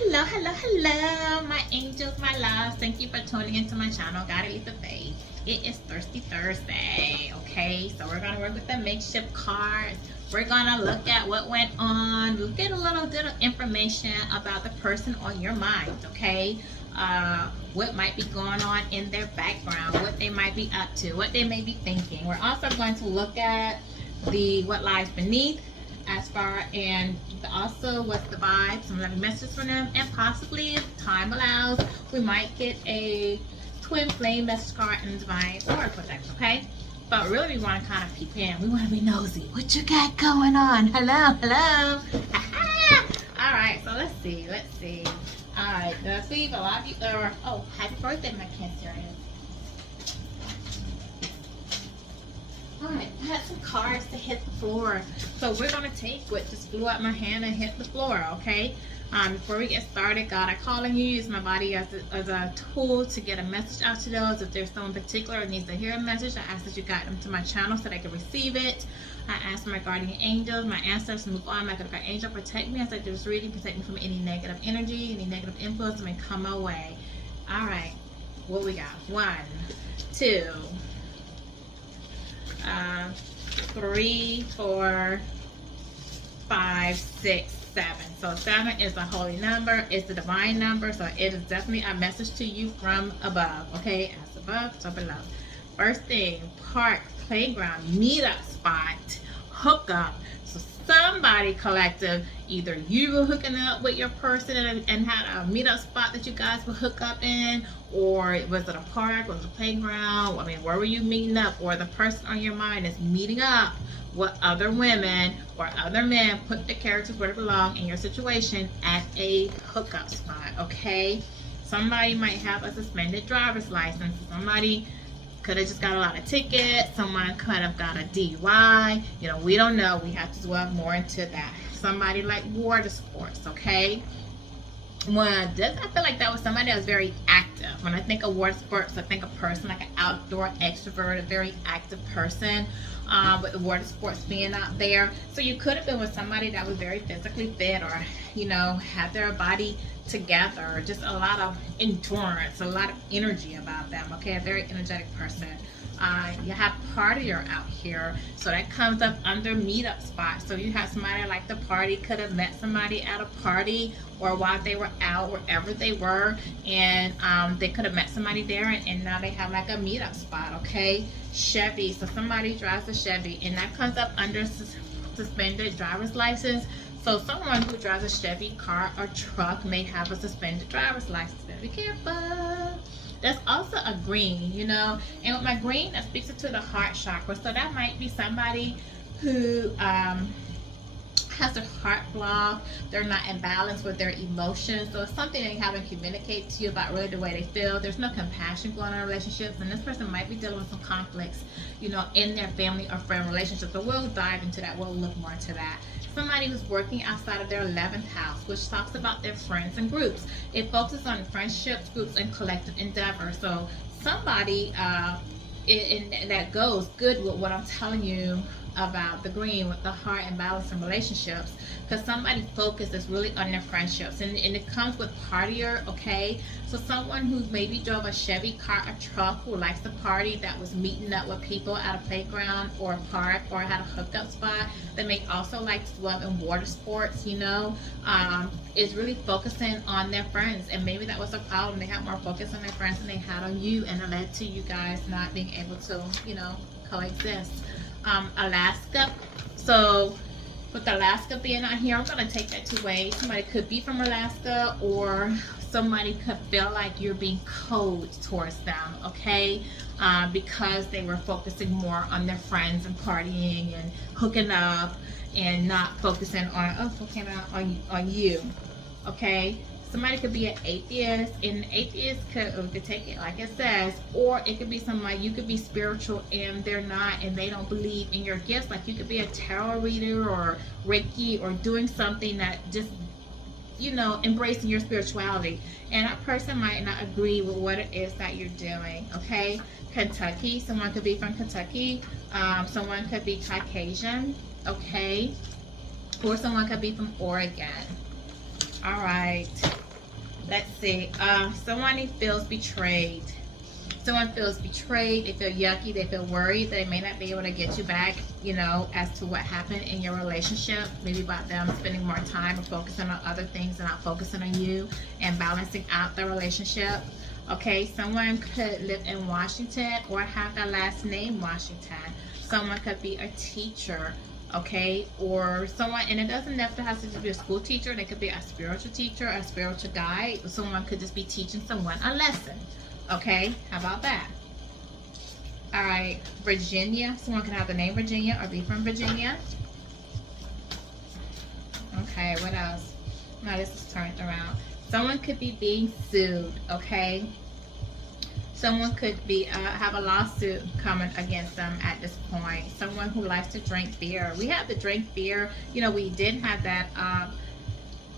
Hello, my angels, my loves. Thank you for tuning into my channel, God Elisa Faith. It is Thirsty Thursday, okay? So we're gonna work with the makeshift cards. We're gonna look at what went on. We'll get a little bit of information about the person on your mind, okay? What might be going on in their background, what they might be up to, what they may be thinking. We're also going to look at what lies beneath, as far and also what's the vibe, some loving messages from them, and possibly if time allows we might get a twin flame message card and divine or project, okay? But really we want to kind of peep in, we want to be nosy. What you got going on? Hello. All right, so let's see. All right, let's see if a lot of you are, oh, happy birthday, my Cancerians. Alright, I had some cards to hit the floor. So we're going to take what just flew out my hand and hit the floor, okay? Before we get started, God, I call on you, use my body as a tool to get a message out to those. If there's someone particular who needs to hear a message, I ask that you guide them to my channel so they can receive it. I ask my guardian angels, my ancestors to move on. My God, angel, protect me as I do this reading. Protect me from any negative energy, any negative influence that may come my way. Alright, what we got? 1, 2, 3, 4, 5, 6, 7. So 7 is a holy number. It's a divine number. So it is definitely a message to you from above. Okay, as above, so below. First thing, park, playground, meetup spot, hookup. So somebody collective, either you were hooking up with your person and had a meetup spot that you guys would hook up in, or was it a park, was it a playground? I mean, where were you meeting up? Or the person on your mind is meeting up with other women or other men, put the characters where they belong in your situation at a hookup spot, okay? Somebody might have a suspended driver's license. Somebody could have just got a lot of tickets. Someone could have got a DUI. You know, we don't know. We have to delve more into that. Somebody like water sports, okay? I feel like that was somebody that was very active. When I think of water sports, I think of a person like an outdoor extrovert, a very active person, with the water sports being out there. So you could have been with somebody that was very physically fit, or, you know, had their body together, or just a lot of endurance, a lot of energy about them, okay? A very energetic person. You have partier out here, so that comes up under meetup spot. So you have somebody like the party, could have met somebody at a party, or while they were out, wherever they were, and they could have met somebody there, and now they have like a meetup spot, okay? Chevy, so somebody drives a Chevy, and that comes up under suspended driver's license. So someone who drives a Chevy car or truck may have a suspended driver's license. Be careful. There's also a green, you know, and with my green, that speaks to the heart chakra. So that might be somebody who has their heart blocked. They're not in balance with their emotions. So it's something they haven't communicated to you about really the way they feel. There's no compassion going on in relationships, and this person might be dealing with some conflicts, you know, in their family or friend relationships. So we'll dive into that. We'll look more into that. Somebody who's working outside of their 11th house, which talks about their friends and groups. It focuses on friendships, groups, and collective endeavor. So somebody that goes good with what I'm telling you about the green, with the heart and balance in relationships, because somebody focuses really on their friendships, and it comes with partier, okay? So someone who maybe drove a Chevy car or truck, who likes to party, that was meeting up with people at a playground or a park, or had a hookup spot, that may also like to swim in water sports, you know, is really focusing on their friends. And maybe that was a problem. They had more focus on their friends than they had on you, and it led to you guys not being able to, you know, coexist. Alaska. So with Alaska being out here, I'm going to take that two ways. Somebody could be from Alaska, or somebody could feel like you're being cold towards them, okay? Because they were focusing more on their friends and partying and hooking up, and not focusing on you, okay? Somebody could be an atheist, and the atheist could take it like it says, or it could be somebody, you could be spiritual and they're not, and they don't believe in your gifts. Like you could be a tarot reader or Reiki, or doing something that just, you know, embracing your spirituality, and that person might not agree with what it is that you're doing, okay? Kentucky, someone could be from Kentucky, someone could be Caucasian, okay? Or someone could be from Oregon. All right. Let's see. Someone feels betrayed. Someone feels betrayed. They feel yucky. They feel worried that they may not be able to get you back, you know, as to what happened in your relationship. Maybe about them spending more time and focusing on other things and not focusing on you and balancing out the relationship. Okay, someone could live in Washington or have their last name Washington. Someone could be a teacher, okay, or someone, and it doesn't necessarily have to be a school teacher. They could be a spiritual teacher, a spiritual guide. Someone could just be teaching someone a lesson. Okay, how about that? All right, Virginia. Someone can have the name Virginia or be from Virginia. Okay, what else? Now this is turned around. Someone could be being sued, okay? Someone could be have a lawsuit coming against them at this point. Someone who likes to drink beer. We have to drink beer. You know, we did have that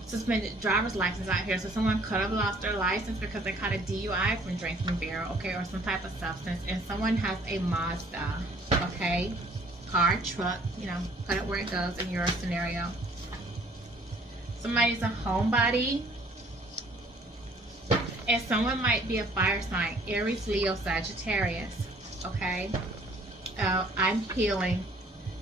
suspended driver's license out here, so someone could have lost their license because they caught a DUI from drinking beer, okay, or some type of substance. And someone has a Mazda, okay, car, truck, you know, cut it where it goes in your scenario. Somebody's a homebody, and someone might be a fire sign, Aries, Leo, Sagittarius, okay. I'm healing.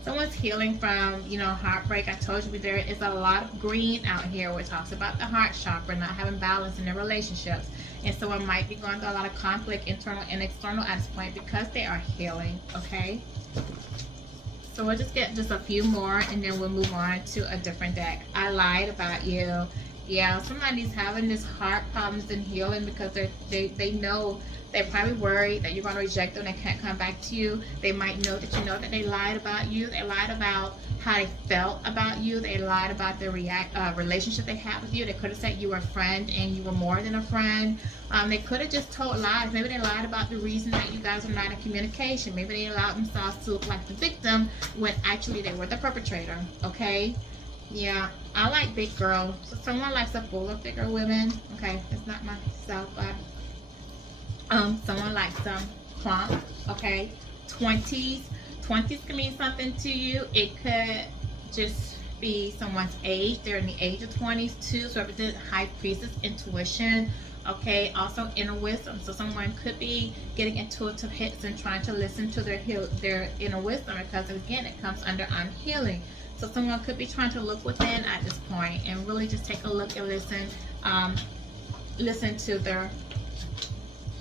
Someone's healing from, you know, heartbreak. I told you there is a lot of green out here where it talks about the heart chakra, not having balance in their relationships. And someone might be going through a lot of conflict, internal and external at this point because they are healing, okay? So we'll just get just a few more and then we'll move on to a different deck. I lied about you. Yeah, somebody's having this heart problems and healing because they know, they're probably worried that you're going to reject them and they can't come back to you. They might know that you know that they lied about you. They lied about how they felt about you. They lied about the relationship they had with you. They could have said you were a friend and you were more than a friend. They could have just told lies. Maybe they lied about the reason that you guys are not in communication. Maybe they allowed themselves to look like the victim when actually they were the perpetrator, okay? Yeah, I like big girls. So someone likes a fuller figure women. Okay, it's not myself, but someone likes some plump, okay? 20s can mean something to you. It could just be someone's age. They're in the age of 20s too, so represent high priestess, intuition, okay? Also inner wisdom. So someone could be getting intuitive hits and trying to listen to their inner wisdom, because again, it comes under unhealing. So someone could be trying to look within at this point and really just take a look and listen to their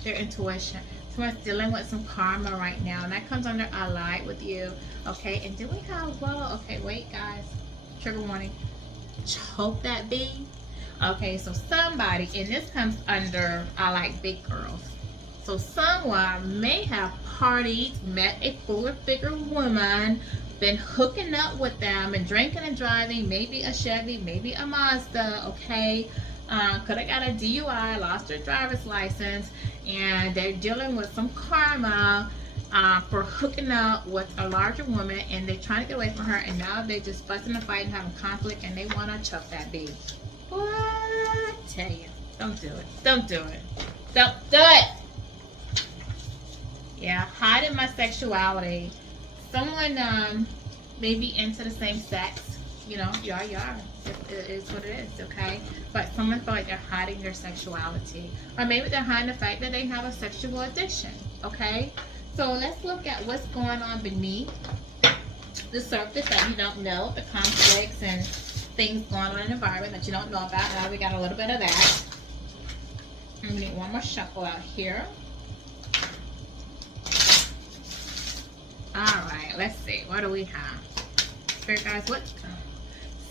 intuition. Someone's dealing with some karma right now, and that comes under I lied with you, okay? And do we have, well, okay, wait guys, trigger warning, choke that bee. Okay, so somebody, and this comes under I like big girls. So someone may have partied, met a fuller figure woman, been hooking up with them and drinking and driving, maybe a Chevy, maybe a Mazda, okay? Could have got a DUI, lost their driver's license, and they're dealing with some karma for hooking up with a larger woman, and they're trying to get away from her, and now they're just fussing and fighting, having conflict, and they want to choke that bee. What? I tell you, don't do it. Don't do it. Don't do it. Yeah, hiding my sexuality. Someone may be into the same sex, you know, you are. It is what it is, okay? But someone feel like they're hiding their sexuality. Or maybe they're hiding the fact that they have a sexual addiction, okay? So let's look at what's going on beneath the surface that you don't know, the conflicts and things going on in the environment that you don't know about. Now we got a little bit of that. I'm gonna need one more shuffle out here. Alright, let's see. What do we have? Spirit guys, what?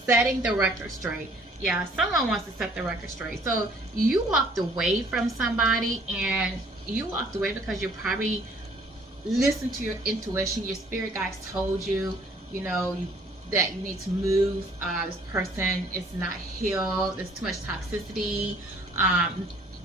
Setting the record straight. Yeah, someone wants to set the record straight. So you walked away from somebody, and you walked away because you probably listened to your intuition. Your spirit guides told you, you know, that you need to move. This person is not healed. There's too much toxicity.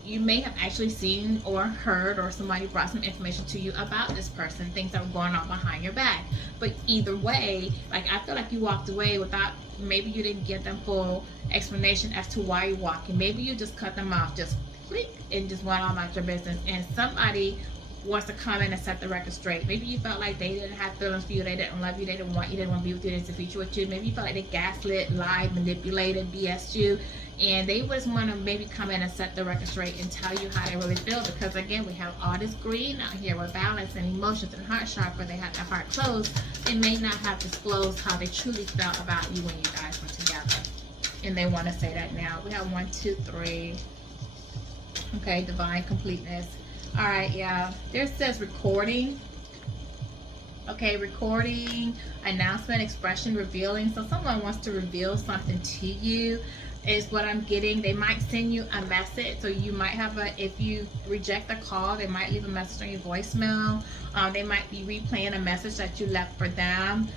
You may have actually seen or heard, or somebody brought some information to you about this person, things that were going on behind your back. But either way, like, I feel like you walked away without, maybe you didn't give them full explanation as to why you're walking. Maybe you just cut them off, just click, and just went on about your business. And somebody wants to come in and set the record straight. Maybe you felt like they didn't have feelings for you, they didn't love you, they didn't want you, they didn't want to be with you, they didn't future with you. Maybe you felt like they gaslit, lied, manipulated, BS'd you, and they just want to maybe come in and set the record straight and tell you how they really feel. Because again, we have all this green out here with balance and emotions and heart chakra. They have their heart closed. They may not have disclosed how they truly felt about you when you guys were together, and they want to say that now. We have 1, 2, 3. Okay, divine completeness. All right, yeah. There says recording. Okay, recording, announcement, expression, revealing. So someone wants to reveal something to you is what I'm getting. They might send you a message. So you might have if you reject the call, they might leave a message on your voicemail. They might be replaying a message that you left for them.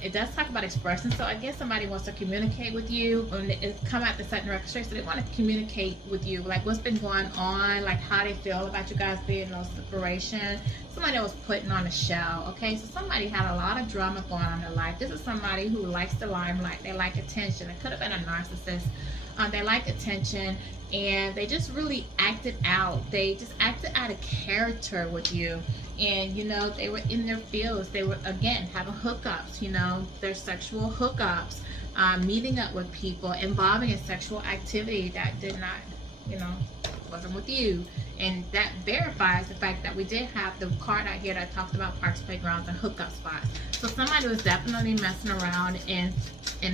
It does talk about expression, so I guess somebody wants to communicate with you, and it's come out the setting record straight, so they want to communicate with you, like what's been going on, like how they feel about you guys being in no separation. Somebody that was putting on a show. Okay, so somebody had a lot of drama going on in their life. This is somebody who likes the limelight. They like attention. It could have been a narcissist. They like attention, and they just really acted out. They just acted out of character with you. And you know, they were in their fields. They were, again, having hookups, you know, their sexual hookups, meeting up with people, involving in sexual activity that did not, you know, wasn't with you. And that verifies the fact that we did have the card out here that talks about parks, playgrounds, and hookup spots. So somebody was definitely messing around and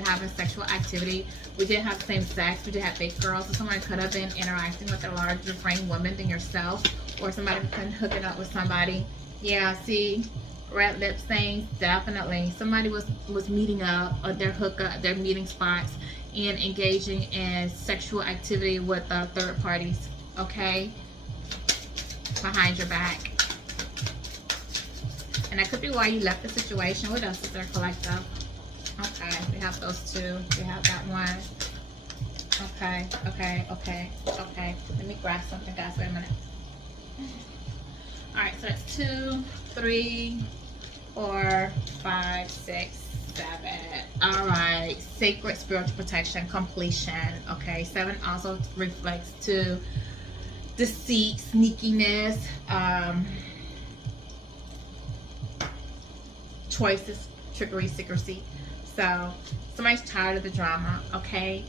having sexual activity. We did have same sex. We did have fake girls. So somebody could have been interacting with a larger framed woman than yourself, or somebody could hooking up with somebody. Yeah, see, red lip stains, definitely. Somebody was meeting up, or their hookup, their meeting spots, and engaging in sexual activity with third parties. Okay, behind your back. And that could be why you left the situation. What else is there, collective? Okay, we have those two. We have that one. Okay, okay, okay, okay. Let me grab something, guys. Wait a minute. Alright, so that's 2, 3, 4, 5, 6, 7. Alright, sacred spiritual protection, completion. Okay, 7 also reflects to deceit, sneakiness, choices, trickery, secrecy. So somebody's tired of the drama. Okay,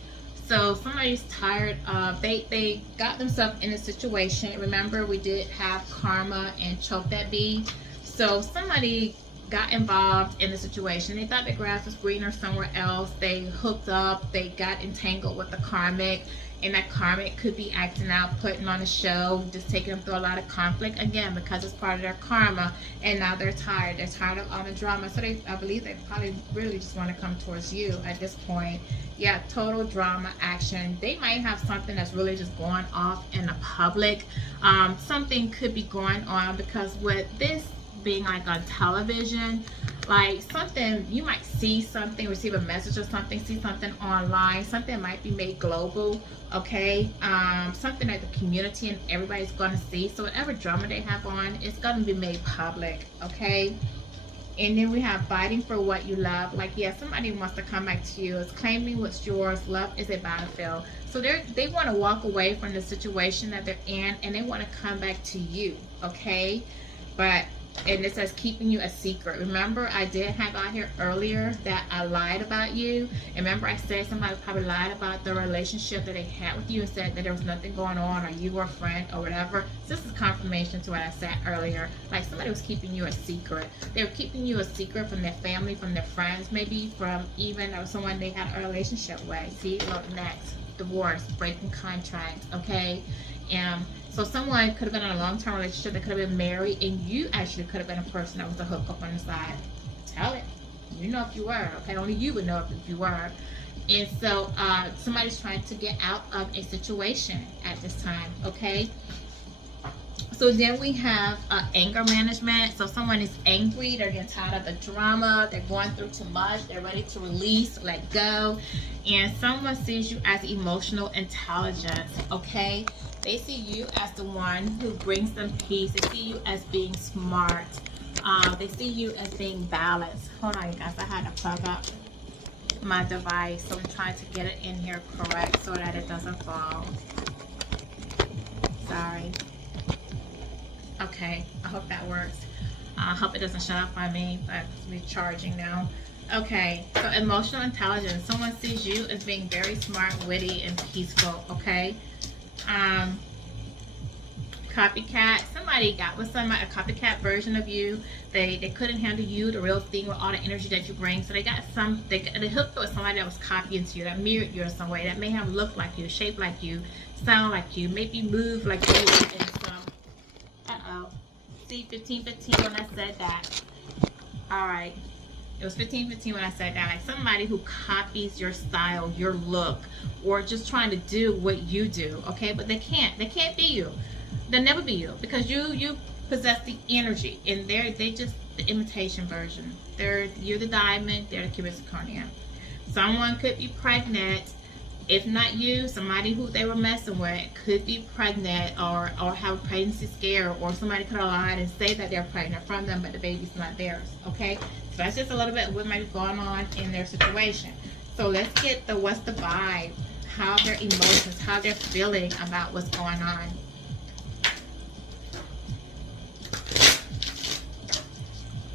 so somebody's tired of, they got themselves in a situation. Remember, we did have karma and choke that bee. So somebody got involved in the situation. They thought the grass was greener somewhere else. They hooked up, they got entangled with the karmic, and that karmic could be acting out, putting on a show, just taking them through a lot of conflict, again, because it's part of their karma. And now they're tired of all the drama. So I believe they probably really just want to come towards you at this point. Yeah, total drama action. They might have something that's really just going off in the public. Something could be going on, because with this being like on television, like something, you might see something, receive a message or something, see something online, something might be made global. Okay, something that the community and everybody's going to see. So whatever drama they have on, it's going to be made public. Okay, and then we have fighting for what you love. Like, yeah, somebody wants to come back to you. It's claiming what's yours. Love is a battlefield. So they want to walk away from the situation that they're in, and they want to come back to you. Okay, but and it says keeping you a secret. Remember, I did have out here earlier that I lied about you. And remember, I said somebody probably lied about the relationship that they had with you and said that there was nothing going on, or you were a friend or whatever. So this is confirmation to what I said earlier. Like somebody was keeping you a secret. They were keeping you a secret from their family, from their friends, maybe from even someone they had a relationship with. See, look, next, divorce, breaking contracts. Okay, so someone could have been in a long-term relationship, that could have been married, and you actually could have been a person that was a hookup on the side. Tell it. You know if you were, okay? Only you would know if you were. And so somebody's trying to get out of a situation at this time, okay? So then we have anger management. So someone is angry, they're getting tired of the drama, they're going through too much, they're ready to release, let go. And someone sees you as emotional intelligence, okay? They see you as the one who brings them peace. They see you as being smart. They see you as being balanced. Hold on, you guys. I had to plug up my device, so I'm trying to get it in here correct so that it doesn't fall. Sorry. Okay, I hope that works. I hope it doesn't shut off on me, but it's recharging now. Okay, so emotional intelligence. Someone sees you as being very smart, witty, and peaceful. Okay. Um, Copycat. Somebody got with somebody a copycat version of you. They couldn't handle you, the real thing, with all the energy that you bring. So they got they hooked up with somebody that was copying to you, that mirrored you in some way, that may have looked like you, shaped like you, sound like you, maybe move like you. And so, see 1515 when I said that. All right. It was 1515 when I said that. Like somebody who copies your style, your look, or just trying to do what you do. Okay, but they can't. They can't be you. They'll never be you, because you possess the energy, and they just the imitation version. You're the diamond. They're the cubic zirconia. Someone could be pregnant. If not you, somebody who they were messing with could be pregnant, or have a pregnancy scare, or somebody could have lied and say that they're pregnant from them, but the baby's not theirs. Okay, so that's just a little bit of what might be going on in their situation. So let's get what's the vibe, how their emotions, how they're feeling about what's going on.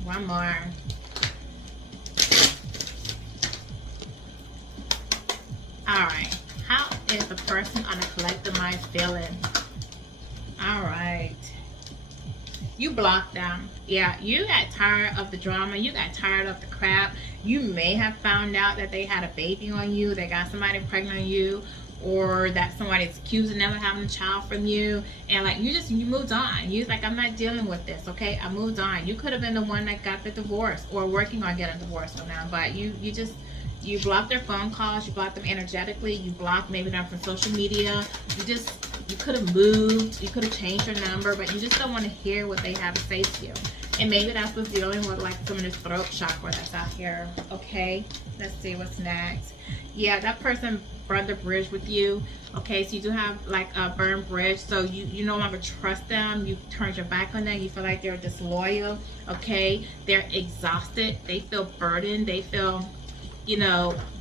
One more. Alright. How is the person on a collective mind feeling? Alright. You blocked them. Yeah, you got tired of the drama. You got tired of the crap. You may have found out that they had a baby on you. They got somebody pregnant on you. Or that somebody's accusing them of having a child from you, and like you moved on. You was like, I'm not dealing with this. Okay, I moved on. You could have been the one that got the divorce, or working on getting a divorce from them, but you blocked their phone calls. You blocked them energetically. You blocked maybe them from social media. You could have moved. You could have changed your number, but you just don't want to hear what they have to say to you. And maybe that's what's dealing with like some of this throat chakra that's out here. Okay, let's see what's next. Yeah, that person burned the bridge with you. Okay, so you do have like a burned bridge, so you no longer trust them. You turned your back on them. You feel like they're disloyal. Okay, they're exhausted. They feel burdened. They feel,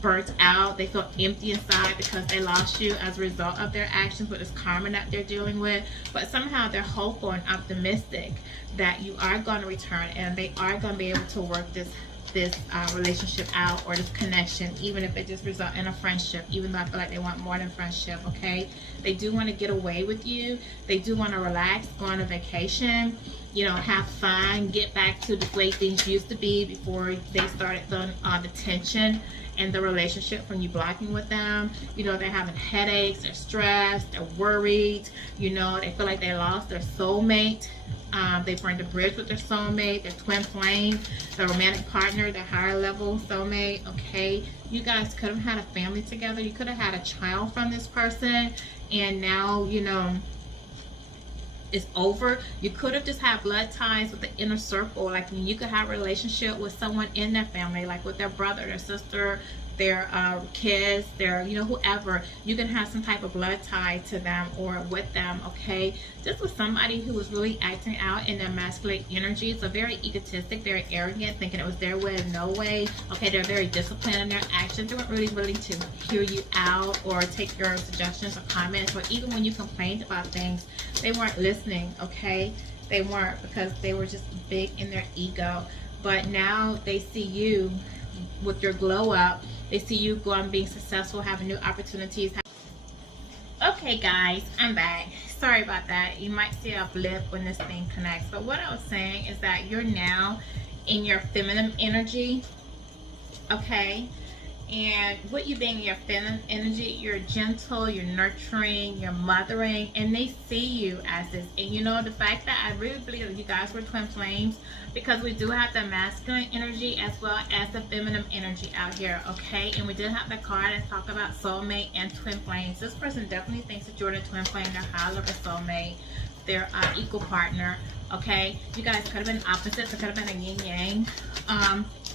burnt out. They feel empty inside because they lost you as a result of their actions with this karma that they're dealing with. But somehow they're hopeful and optimistic that you are going to return, and they are going to be able to work this relationship out, or this connection, even if it just results in a friendship, even though I feel like they want more than friendship. Okay, they do want to get away with you. They do want to relax, go on a vacation, have fun, get back to the way things used to be before they started feeling the tension in the relationship from you blocking with them. They're having headaches, they're stressed, they're worried, they feel like they lost their soulmate. They burned a bridge with their soulmate, their twin flame, their romantic partner, their higher level soulmate. Okay, you guys could have had a family together. You could have had a child from this person, and now it's over. You could have just had blood ties with the inner circle. Like you could have a relationship with someone in their family, like with their brother, their sister, their kids, their whoever. You can have some type of blood tie to them or with them. Okay, just with somebody who was really acting out in their masculine energy. So very egotistic, very arrogant, thinking it was their way or no way. Okay, they're very disciplined in their actions. They weren't really willing to hear you out or take your suggestions or comments, or even when you complained about things, they weren't listening. Okay, they weren't, because they were just big in their ego. But now they see you with your glow up. They see you going, being successful, having new opportunities. Okay guys, I'm back. Sorry about that. You might see a blip when this thing connects. But what I was saying is that you're now in your feminine energy. Okay? And with you being in your feminine energy, you're gentle, you're nurturing, you're mothering, and they see you as this. And the fact that I really believe that you guys were twin flames, because we do have the masculine energy as well as the feminine energy out here. Okay, and we did have the card and talk about soulmate and twin flames. This person definitely thinks that you're the twin flame, their high level soulmate, their equal partner. Okay, you guys could have been opposites. It could have been a yin yang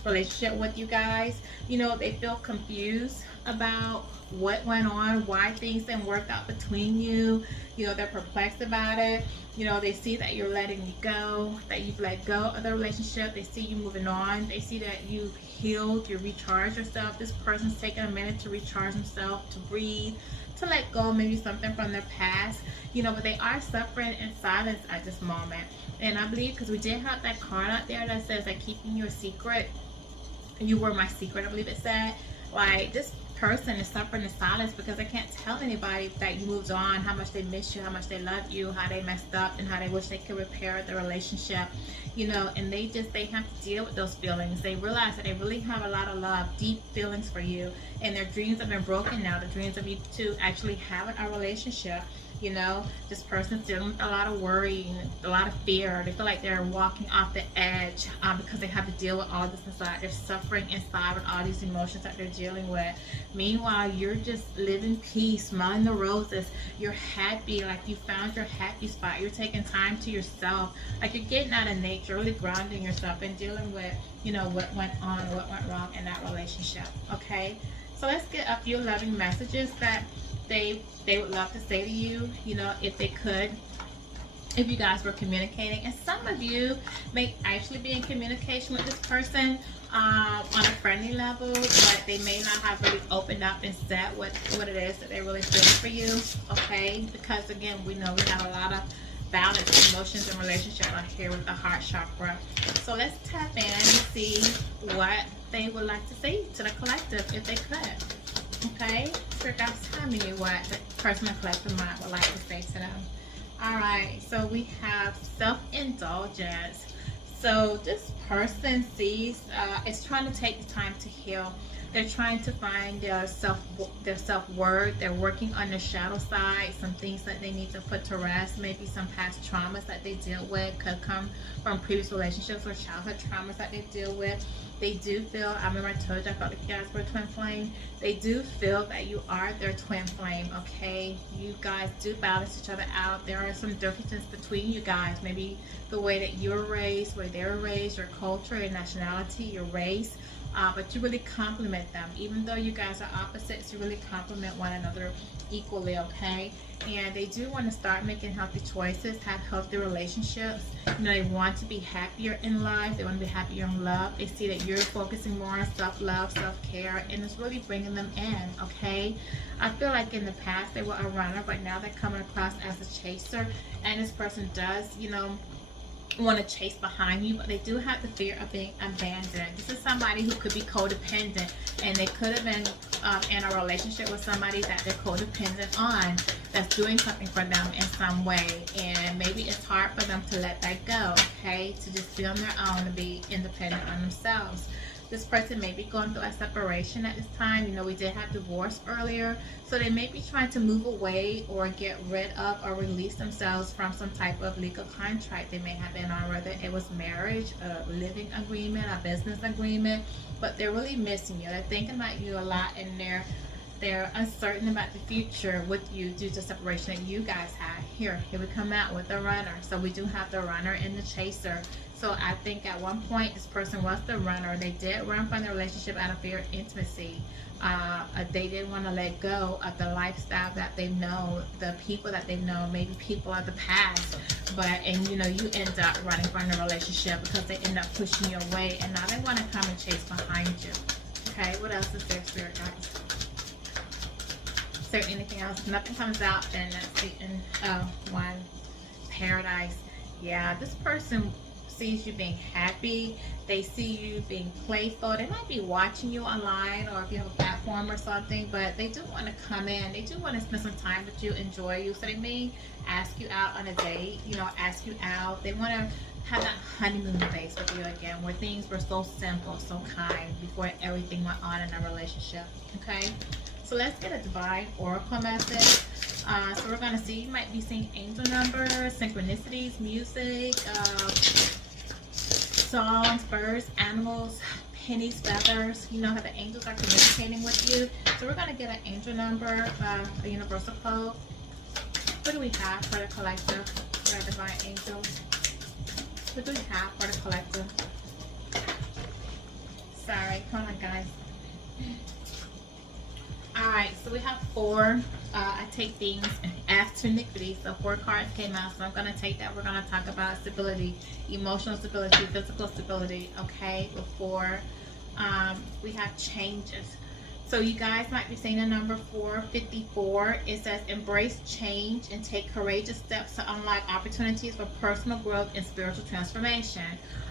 relationship with you guys. They feel confused about what went on, why things didn't work out between you. They're perplexed about it. They see that you're letting it go, that you've let go of the relationship. They see you moving on. They see that you've healed, you recharged yourself. This person's taking a minute to recharge himself, to breathe, to let go, maybe something from their past, you know, but they are suffering in silence at this moment. And I believe, because we did have that card out there that says that keeping your secret, you were my secret, I believe it said. Like, this person is suffering in silence because they can't tell anybody that you moved on, how much they miss you, how much they love you, how they messed up, and how they wish they could repair the relationship, you know. And they have to deal with those feelings. They realize that they really have a lot of love, deep feelings for you, and their dreams have been broken now. The dreams of you two actually having a relationship. You know, this person's dealing with a lot of worry and a lot of fear. They feel like they're walking off the edge because they have to deal with all this inside. They're suffering inside with all these emotions that they're dealing with. Meanwhile, you're just living peace, smelling the roses. You're happy, like you found your happy spot. You're taking time to yourself. Like, you're getting out of nature, really grounding yourself and dealing with, you know, what went on, what went wrong in that relationship. Okay, so let's get a few loving messages that they would love to say to you, you know, if they could, if you guys were communicating. And some of you may actually be in communication with this person on a friendly level, but they may not have really opened up and said what it is that they really feel for you. Okay, because again, we know we have a lot of balanced emotions and relationship right here with the heart chakra. So let's tap in and see what they would like to say to the collective if they could. Okay, so guys, tell me what the person in collective mind would like to say to them. Alright, so we have self-indulgence. So this person sees, is trying to take the time to heal. They're trying to find their self-worth. They're working on the shadow side, some things that they need to put to rest. Maybe some past traumas that they deal with could come from previous relationships or childhood traumas that they deal with. They do feel, I remember I told you I felt like you guys were a twin flame. They do feel that you are their twin flame, okay? You guys do balance each other out. There are some differences between you guys. Maybe the way that you were raised, where they were raised, your culture, your nationality, your race. But you really complement them. Even though you guys are opposites, you really complement one another equally, okay? And they do want to start making healthy choices, have healthy relationships. You know, they want to be happier in life. They want to be happier in love. They see that you're focusing more on self-love, self-care, and it's really bringing them in, okay? I feel like in the past they were a runner, but now they're coming across as a chaser. And this person does, you know, want to chase behind you, but they do have the fear of being abandoned. This is somebody who could be codependent, and they could have been in a relationship with somebody that they're codependent on, that's doing something for them in some way, and maybe it's hard for them to let that go, okay, to just be on their own and be independent on themselves. This person may be going through a separation at this time. You know, we did have divorce earlier. So they may be trying to move away or get rid of or release themselves from some type of legal contract they may have been on, whether it was marriage, a living agreement, a business agreement. But they're really missing you. They're thinking about you a lot, and they're uncertain about the future with you due to separation that you guys had. Here we come out with the runner. So we do have the runner and the chaser. So I think at one point this person was the runner. They did run from the relationship out of fear of intimacy. They didn't want to let go of the lifestyle that they know, the people that they know, maybe people of the past. And you know, you end up running from the relationship because they end up pushing you away, and now they want to come and chase behind you. Okay, what else is there, spirit guides? Is there anything else? Nothing comes out, and that's the end of one. Paradise. Yeah, this person sees you being happy. They see you being playful. They might be watching you online, or if you have a platform or something, but they do want to come in. They do want to spend some time with you, enjoy you. So they may ask you out on a date, you know, ask you out. They want to have that honeymoon phase with you again, where things were so simple, so kind before everything went on in a relationship. Okay, so let's get a divine oracle message. So we're going to see, you might be seeing angel numbers, synchronicities, music, songs, birds, animals, pennies, feathers. You know how the angels are communicating with you. So we're going to get an angel number, a universal code. What do we have for the collective, for our divine angels? What do we have for the collective? Sorry, hold on guys. Alright, so we have 4. I take things after iniquity, so 4 cards came out, so I'm going to take that. We're going to talk about stability, emotional stability, physical stability, okay, with 4. We have changes. So you guys might be seeing the number 454. It says embrace change and take courageous steps to unlock opportunities for personal growth and spiritual transformation.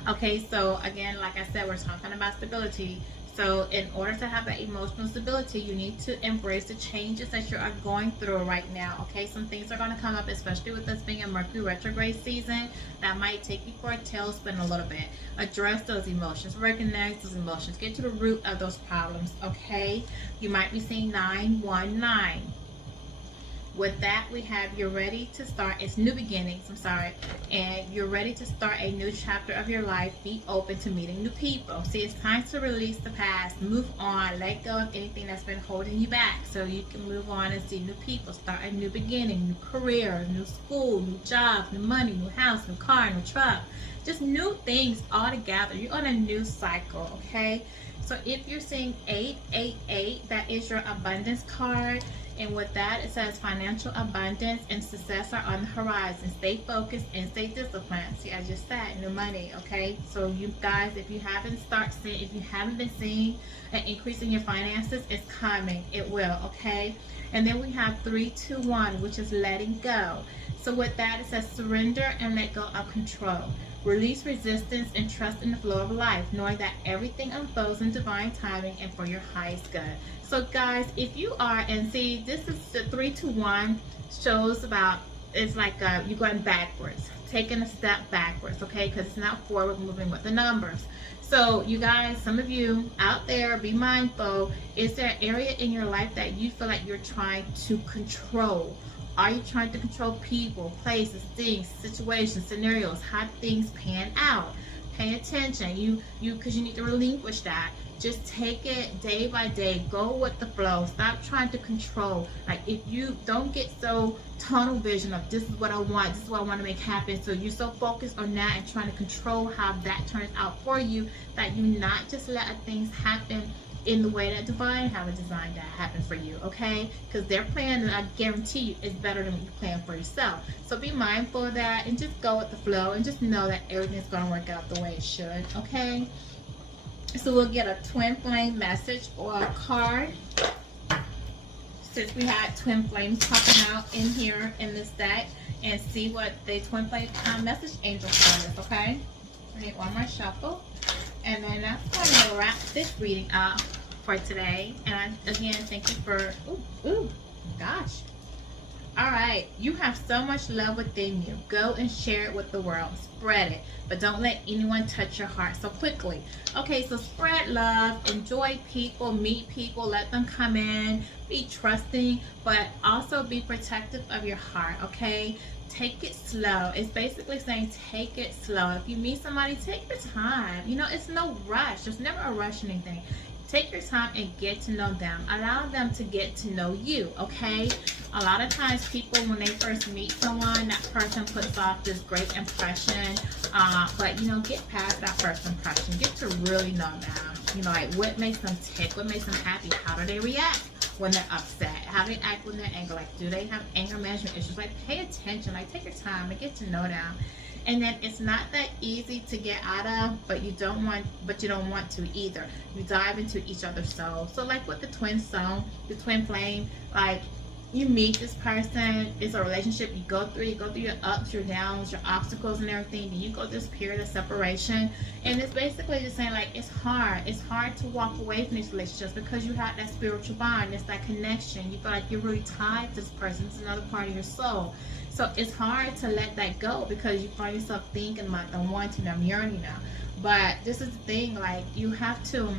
Okay, so again, like I said, we're talking about stability. So in order to have that emotional stability, you need to embrace the changes that you are going through right now. Okay, some things are going to come up, especially with us being a Mercury retrograde season, that might take you for a tailspin a little bit. Address those emotions, recognize those emotions, get to the root of those problems. Okay, you might be seeing 919. With that, we have you're ready to start. It's new beginnings, and you're ready to start a new chapter of your life. Be open to meeting new people. See, it's time to release the past, move on, let go of anything that's been holding you back so you can move on and see new people, start a new beginning, new career, new school, new job, new money, new house, new car, new truck, just new things all together. You're on a new cycle. Okay, so if you're seeing 888, that is your abundance card. And with that, it says financial abundance and success are on the horizon. Stay focused and stay disciplined. See, I just said new money. Okay, so you guys, if you haven't been seeing an increase in your finances, it's coming. It will. Okay, and then we have 321, which is letting go. So with that, it says surrender and let go of control. Release resistance and trust in the flow of life, knowing that everything unfolds in divine timing and for your highest good. So guys, if you are, and see, this is the 321 shows about, it's like you're going backwards, taking a step backwards, okay, because it's not forward moving with the numbers. So you guys, some of you out there, be mindful. Is there an area in your life that you feel like you're trying to control? Are you trying to control people, places, things, situations, scenarios, how things pan out? Pay attention, because you need to relinquish that. Just take it day by day. Go with the flow. Stop trying to control. Like, if you don't get so tunnel vision of this is what I want, this is what I want to make happen. So you're so focused on that and trying to control how that turns out for you, that you not just let things happen in the way that divine have a design that happen for you. Okay, because their plan, and I guarantee you, is better than what you plan for yourself. So be mindful of that and just go with the flow and just know that everything's going to work out the way it should. Okay, so we'll get a twin flame message or a card, since we had twin flames popping out in here in this deck, and see what the twin flame message angel card is. Okay, I need one more shuffle. And then that's going to wrap this reading up for today. And again, thank you for, gosh. All right, you have so much love within you. Go and share it with the world. Spread it, but don't let anyone touch your heart so quickly. Okay, so spread love, enjoy people, meet people, let them come in, be trusting, but also be protective of your heart. Okay, take it slow. It's basically saying take it slow. If you meet somebody, take your time. You know, it's no rush. There's never a rush in anything. Take your time and get to know them. Allow them to get to know you. Okay, a lot of times people, when they first meet someone, that person puts off this great impression, but you know, get past that first impression. Get to really know them. You know, like what makes them tick, what makes them happy, how do they react when they're upset, how they act when they're angry, like do they have anger management issues? Like, pay attention, like take your time and get to know them. And then it's not that easy to get out of, but you don't want to either. You dive into each other's soul. So like with the twin soul, the twin flame, like you meet this person, it's a relationship, you go through your ups, your downs, your obstacles and everything, then you go through this period of separation. And it's basically just saying, like, it's hard to walk away from these relationships, because you have that spiritual bond, it's that connection, you feel like you're really tied to this person, it's another part of your soul. So it's hard to let that go, because you find yourself thinking about them, wanting them, yearning them. But this is the thing, like, you have to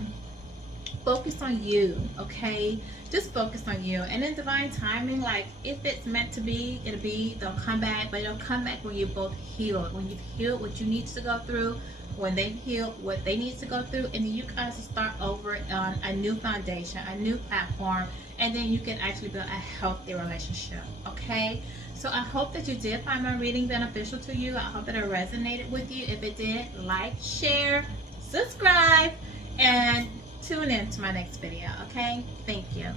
focus on you. Okay, just focus on you, and in divine timing, like if it's meant to be, it'll be. They'll come back, but it'll come back when you're both healed, when you've healed what you need to go through, when they've healed what they need to go through, and then you guys will start over on a new foundation, a new platform, and then you can actually build a healthy relationship. Okay, so I hope that you did find my reading beneficial to you. I hope that it resonated with you. If it did, like, share, subscribe, and tune in to my next video. Okay, thank you.